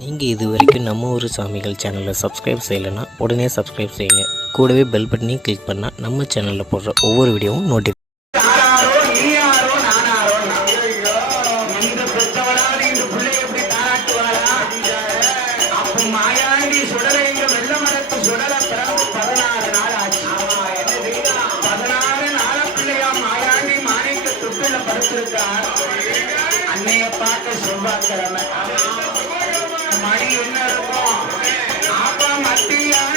நீங்கள் இது வரைக்கும் நம்ம ஒரு சாமிகள் சேனலை சப்ஸ்கிரைப் செய்யலைன்னா உடனே சப்ஸ்கிரைப் செய்யுங்க. கூடவே பெல் பட்டனையும் கிளிக் பண்ணால் நம்ம சேனலில் போடுற ஒவ்வொரு வீடியோவும் நோட்டி அன்னைய பார்க்க செவ்வாய்க்கிழமை. மணி என்ன இருக்கும்? அப்ப மத்தியான